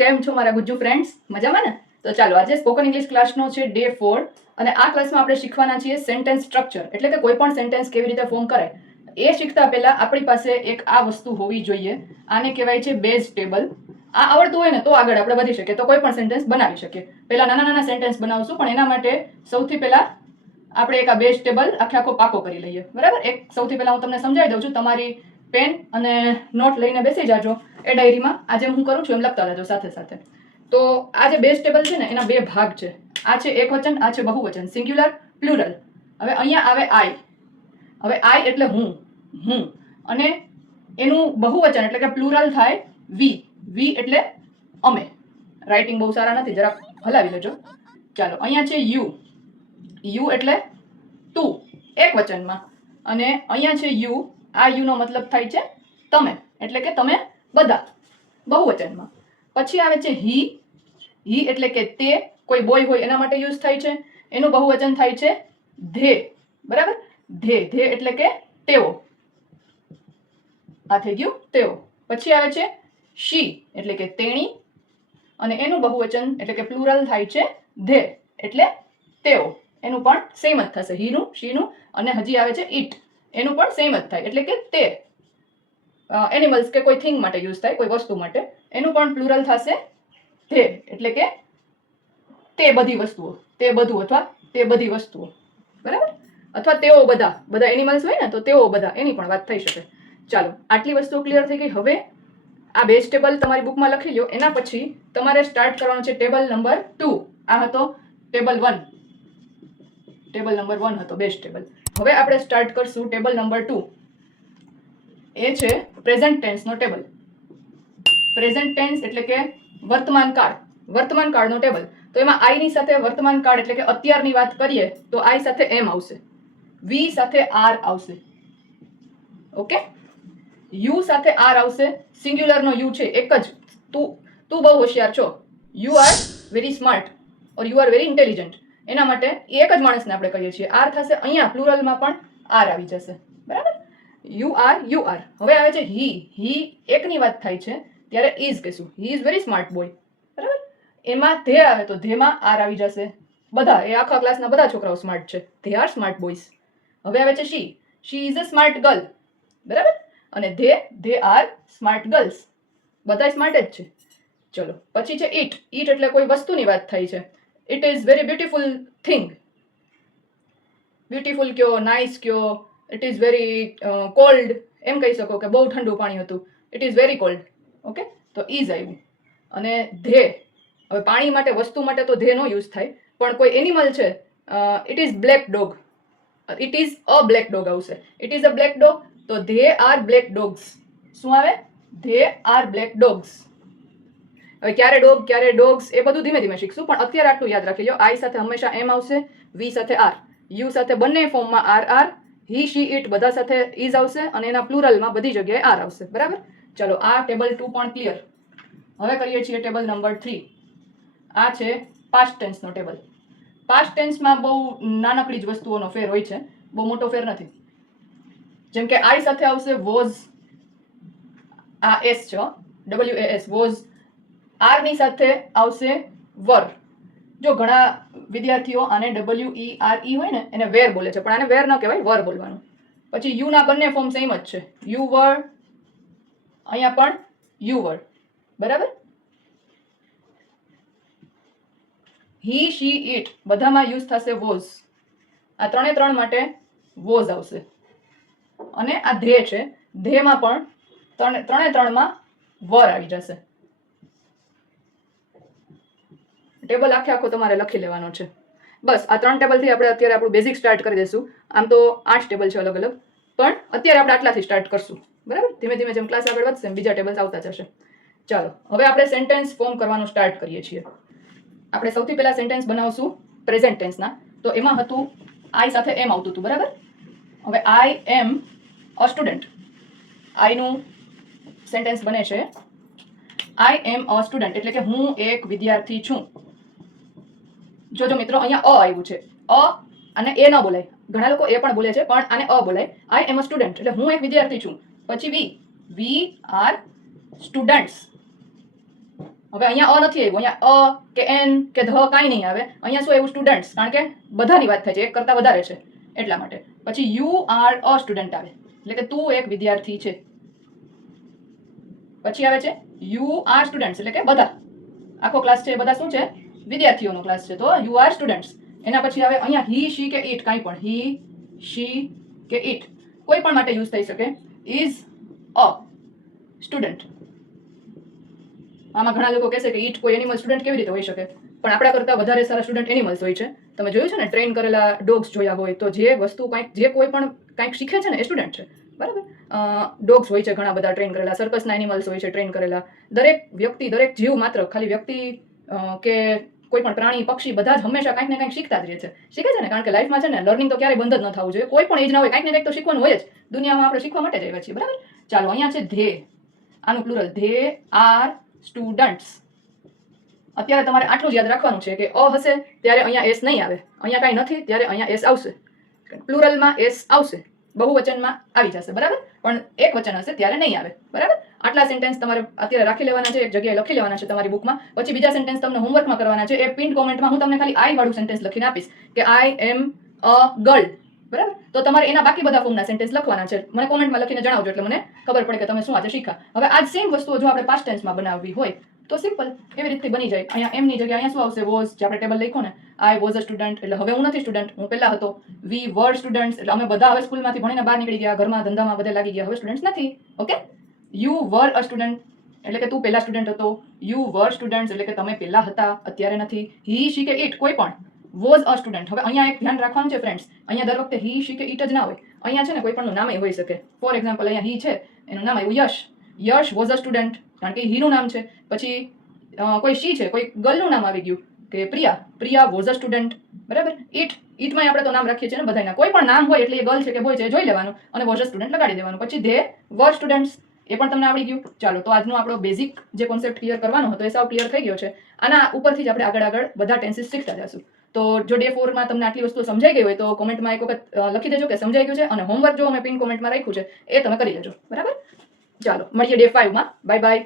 કેમ છો મારા ગુજ્જુ ફ્રેન્ડ્સ? મજામાં ને? તો ચાલો આજે સ્પોકન ઇંગ્લિશ ક્લાસનો છે ડે 4 અને આ ક્લાસમાં આપણે શીખવાના છીએ સેન્ટેન્સ સ્ટ્રક્ચર, એટલે કે કોઈ પણ સેન્ટેન્સ કેવી રીતે ફોર્મ કરાય. એ શીખતા પહેલા આપણી પાસે એક આ વસ્તુ હોવી જોઈએ. આને કહેવાય છે બેઝ ટેબલ. આ આવડતું હોય ને તો આગળ આપણે વધી શકીએ, તો કોઈ પણ સેન્ટેન્સ બનાવી શકીએ. પહેલા નાના નાના સેન્ટેન્સ બનાવશું, પણ એના માટે સૌથી પહેલા આપણે એક આ બેઝ ટેબલ આખો પાકો કરી લઈએ. બરાબર? એક સૌથી પહેલા હું તમને સમજાવી દઉં છું. તમારી પેન અને નોટ લઈને બેસી જાજો. એ ડાયરીમાં આજે હું કરું છું એમ લખતા રહેજો સાથે સાથે. તો આ જે બેઝ ટેબલ છે ને એના બે ભાગ છે. આ છે એકવચન, આ છે બહુવચન, સિંગ્યુલર, પ્લુરલ. હવે અહીંયા આવે આઈ. હવે આઈ એટલે હું અને એનું બહુવચન એટલે કે પ્લુરલ થાય વી. વી એટલે અમે. રાઇટિંગ બહુ સારા નથી, જરા હલાવી લેજો. ચાલો, અહીંયા છે યુ. યુ એટલે તું એક વચનમાં, અને અહીંયા છે યુ. આ યુ નો મતલબ થાય છે તમે, એટલે કે તમે બધા બહુવચનમાં. પછી આવે છે હી. હી એટલે કે તે, કોઈ બોય હોય એના માટે યુઝ થાય છે. એનું બહુવચન થાય છે ધે. બરાબર? ધે. ધે એટલે કે તેઓ. આ થઈ ગયું તેઓ. પછી આવે છે શી એટલે કે તેણી, અને એનું બહુવચન એટલે કે પ્લુરલ થાય છે ધે, એટલે તેઓ. એનું પણ સેમ જ થશે, હીનું, શીનું. અને હજી આવે છે ઇટ. એનું પણ સેમ જ થાય, એટલે કે તે. એનિમલ્સ કે કોઈ થિંગ માટે યુઝ થાય, કોઈ વસ્તુ માટે. એનું પણ પ્લુરલ થશે તે, એટલે કે તે બધી વસ્તુઓ, તે બધું, અથવા તે બધી વસ્તુઓ. બરાબર? અથવા તેઓ બધા. બધા એનિમલ્સ હોય ને તો તેઓ બધા, એની પણ વાત થઈ શકે. ચાલો, આટલી વસ્તુઓ ક્લિયર થઈ ગઈ. હવે આ બેઝ ટેબલ તમારી બુકમાં લખી લો. એના પછી તમારે સ્ટાર્ટ કરવાનું છે ટેબલ નંબર 2. આ હતો ટેબલ 1. ટેબલ નંબર 1 હતો બેઝ ટેબલ. હવે આપણે સ્ટાર્ટ કરશું ટેબલ નંબર 2. એ છે પ્રેઝન્ટ ટેન્સ નો ટેબલ. પ્રેઝન્ટ ટેન્સ એટલે કે વર્તમાન કાળ. વર્તમાન કાળનો ટેબલ. તો એમાં આઈ ની સાથે વર્તમાન કાળ એટલે કે અત્યારની વાત કરીએ તો આઈ સાથે એમ આવશે, વી સાથે આર આવશે. ઓકે? યુ સાથે આર આવશે. સિંગ્યુલર નો યુ છે એક જ. તું બહુ હોશિયાર છો. You are very smart or you are very intelligent. એના માટે એક જ માણસને આપણે કહીએ છીએ. આર થશે અહીંયા પ્લુરલમાં પણ આર આવી જશે. બરાબર? You are. હવે આવે છે હી. હી એકની વાત થાય છે ત્યારે ઇઝ કહેશું. He is very smart boy. બરાબર? એમાં ધે આવે તો ધેમાં આર આવી જશે. બધા, એ આખા ક્લાસના બધા છોકરાઓ સ્માર્ટ છે. They are smart boys. હવે આવે છે she. She is a smart girl. બરાબર? અને ધે આર સ્માર્ટ ગર્લ્સ. બધા સ્માર્ટ જ છે. ચલો, પછી છે ઇટ. ઇટ એટલે કોઈ વસ્તુની વાત થાય છે. It is very beautiful thing. Beautiful કયો, નાઇસ કયો. ઇટ ઇઝ વેરી કોલ્ડ, એમ કહી શકો કે બહુ ઠંડુ પાણી હતું. It is very cold. Okay? તો ઇઝ આવ્યું. અને ધે, હવે પાણી માટે, વસ્તુ માટે તો ધે નો યુઝ થાય, પણ કોઈ એનિમલ છે. It is black dog. It is a black dog આવશે. It is a black dog, તો ધે આર બ્લેક ડોગ્સ. શું આવે? They are black dogs. હવે ક્યારે ડોગ, ક્યારે ડોગ્સ, એ બધું ધીમે ધીમે શીખશું, પણ અત્યારે આટલું યાદ રાખી લો. આઈ સાથે હંમેશા એમ આવશે, વી સાથે આર, યુ સાથે બંને ફોર્મમાં આર. હી, શી, ઇટ બધા સાથે ઇઝ આવશે, અને એના પ્લુરલમાં બધી જગ્યાએ આર આવશે. બરાબર? ચલો, આ ટેબલ 2 પણ ક્લિયર. હવે કરીએ છીએ ટેબલ નંબર 3. આ છે પાસ્ટ ટેન્સનો ટેબલ. પાસ્ટ ટેન્સમાં બહુ નાનકડી જ વસ્તુઓનો ફેર હોય છે, બહુ મોટો ફેર નથી. જેમ કે આઈ સાથે આવશે વોઝ. આ એસ છે, WAS, વોઝ. આર ની સાથે આવશે વર. જો ઘણા વિદ્યાર્થીઓ આને WERE હોય ને એને વેર બોલે છે, પણ આને વેર ન કહેવાય, વર બોલવાનું. પછી યુ ના બંને ફોર્મ સેમ જ છે. યુ વર, અહીંયા પણ યુ વર. બરાબર? હી, શી, ઇટ બધામાં યુઝ થશે વોઝ. આ ત્રણે ત્રણ માટે વોઝ આવશે. અને આ ધે છે, ધેમાં પણ ત્રણે ત્રણમાં વર આવી જશે. ટેબલ આખો તમારે લખી લેવાનો છે. બસ આ 3 ટેબલથી આપણે અત્યારે આપણું બેઝિક સ્ટાર્ટ કરી દઈશું. આમ તો 8 ટેબલ છે અલગ અલગ, પણ અત્યારે આપણે આટલાથી સ્ટાર્ટ કરશું. બરાબર? ધીમે ધીમે જેમ ક્લાસ આગળ વધશે બીજા ટેબલ્સ આવતા જશે. ચાલો, હવે આપણે સેન્ટેન્સ ફોર્મ કરવાનું સ્ટાર્ટ કરીએ છીએ. આપણે સૌથી પહેલા સેન્ટેન્સ બનાવશું પ્રેઝન્ટ ટેન્સના. તો એમાં હતું આઈ સાથે એમ આવતું હતું. બરાબર? હવે આઈ એમ અ સ્ટુડન્ટ. આઈનું સેન્ટેન્સ બને છે આઈ એમ અ સ્ટુડન્ટ, એટલે કે હું એક વિદ્યાર્થી છું. જોજો મિત્રો, અહીંયા અ આવ્યું છે. અ અને એ ન બોલાય. ઘણા લોકો એ પણ બોલે છે, પણ આને અ બોલાય. આઈ એમ અ સ્ટુડન્ટ એટલે હું એક વિદ્યાર્થી છું. પછી વી આર સ્ટુડન્ટ્સ. હવે અહીંયા અ નથી આવ્યું, અહીંયા અ કે એન કે ધ કાંઈ નહીં આવે. અહીંયા શું આવ્યું? સ્ટુડન્ટ્સ, કારણ કે બધાની વાત થાય છે, એક કરતાં વધારે છે એટલા માટે. પછી યુ આર અ સ્ટુડન્ટ આવે, એટલે કે તું એક વિદ્યાર્થી છે. પછી આવે છે યુ આર સ્ટુડન્ટ્સ, એટલે કે બધા, આખો ક્લાસ છે એ બધા શું છે? વિદ્યાર્થીઓનો ક્લાસ છે, તો યુ આર સ્ટુડન્ટ્સ. એના પછી આવે અહીંયા હી શી કે ઇટ, કાંઈ પણ, હી શી કે ઇટ કોઈ પણ માટે યુઝ થઈ શકે. Is a student. આમાં ઘણા લોકો કહેશે કે ઈટ કોઈ એનિમલ સ્ટુડન્ટ કેવી રીતે હોઈ શકે, પણ આપણા કરતાં વધારે સારા સ્ટુડન્ટ એનિમલ્સ હોય છે. તમે જોયું છે ને, ટ્રેન કરેલા ડોગ્સ જોયા હોય તો જે વસ્તુ કંઈક, જે કોઈ પણ કંઈક શીખે છે ને એ સ્ટુડન્ટ છે, બરાબર. ડોગ્સ હોય છે ઘણા બધા ટ્રેન કરેલા, સર્કસના એનિમલ્સ હોય છે ટ્રેન કરેલા. દરેક વ્યક્તિ, દરેક જીવ માત્ર, ખાલી વ્યક્તિ કે કોઈ પણ પ્રાણી, પક્ષી, બધા જ હંમેશા કંઈક ને કંઈક શીખતા જ રહે છે. શીખે છે ને, કારણ કે લાઈફમાં છે ને લર્નિંગ તો ક્યારેય બંધ જ ન થવું જોઈએ. કોઈ પણ એજ ના હોય, કંઈક ને કંઈક તો શીખવાનું હોય જ. દુનિયામાં આપણે શીખવા માટે જ આવ્યા છીએ, બરાબર. ચાલો, અહીંયા છે ધે. આનું પ્લુરલ ધે આર સ્ટુડન્ટ્સ. અત્યારે તમારે આટલું જ યાદ રાખવાનું છે કે અ હશે ત્યારે અહીંયા એસ નહીં આવે, અહીંયા કાંઈ નથી ત્યારે અહીંયા એસ આવશે, પ્લુરલમાં એસ આવશે, બહુવચનમાં આવી જશે, બરાબર. પણ એક વચન હશે ત્યારે નહીં આવે, બરાબર. આટલા સેન્ટેન્સ તમારે અત્યારે રાખી લેવાના છે, એક જગ્યાએ લખી લેવાના છે તમારી બુકમાં. પછી બીજા સેન્ટેન્સ તમને હોમવર્કમાં કરવાના છે. એ પિન કોમેન્ટમાં હું તમને ખાલી આઈ વાળું સેન્ટેન્સ લખીને આપીશ કે આઈ એમ અ ગર્લ, બરાબર. તો તમારે એના બાકી બધા ફોર્મના સેન્ટેન્સ લખવાના છે. મને કોમેન્ટમાં લખીને જણાવજો, એટલે મને ખબર પડે કે તમે શું આજે શીખ્યા. હવે આ સેમ વસ્તુઓ જો આપણે પાસ્ટ ટેન્સમાં બનાવવી હોય તો સિમ્પલ એવી રીતે બની જાય. અહીંયા એમની જગ્યાએ અહીંયા શું આવશે? વોઝ. જે આપણે ટેબલ લખ્યું ને, આઈ વોઝ અ સ્ટુડન્ટ, એટલે હવે હું નથી સ્ટુડન્ટ, હું પહેલા હતો. વી વર સ્ટુડન્ટ્સ, એટલે અમે બધા હવે સ્કૂલમાંથી ભણીને બહાર નીકળી ગયા, ઘરમાં ધંધામાં બધે લાગી ગયા, હવે સ્ટુડન્ટ્સ નથી. Okay. You var a student, એટલે કે તું પહેલા સ્ટુડન્ટ હતો. યુ વર સ્ટુડન્ટ્સ, એટલે કે તમે પહેલા હતા, અત્યારે નથી. હી શી કે ઇટ, કોઈ પણ. Was a student. હવે અહીંયા એક ધ્યાન રાખવાનું છે ફ્રેન્ડ્સ, અહીંયા દર વખતે હી શી કે ઇટ જ ના હોય. અહીંયા છે ને કોઈ પણનું નામે હોઈ શકે. ફોર એક્ઝામ્પલ, અહીંયા હી છે, એનું નામ આવ્યું યશ. યશ વોઝ અ સ્ટુડન્ટ, કારણ કે હીનું નામ છે. પછી કોઈ શી છે, કોઈ ગર્લનું નામ આવી ગયું કે Priya. Priya was a student, બરાબર. ઇટ, ઇટમાં આપણે તો નામ રાખીએ છીએ ને બધાના. કોઈ પણ નામ હોય એટલે એ ગર્લ છે કે બોય છે જોઈ લેવાનું અને વોઝ અ સ્ટુડન્ટ લગાડી દેવાનું. પછી ધે વર સ્ટુડન્ટ્સ, એ પણ તમને આવડી ગયું. ચાલો, તો આજનો આપણો બેઝિક જે કોન્સેપ્ટ ક્લિયર કરવાનો હતો એ સાવ ક્લિયર થઈ ગયો છે. આના ઉપરથી જ આપણે આગળ બધા ટેન્સીસ શીખતા જશું. તો જો ડે 4 માં તમને આટલી વસ્તુ સમજાઈ ગઈ હોય તો કોમેન્ટમાં એક વખત લખી દેજો કે સમજાઈ ગયું છે, અને હોમવર્ક જો અમે પિન કોમેન્ટમાં રાખ્યું છે એ તમે કરી લેજો, બરાબર. ચાલો, મળીએ ડે 5 માં. Bye bye.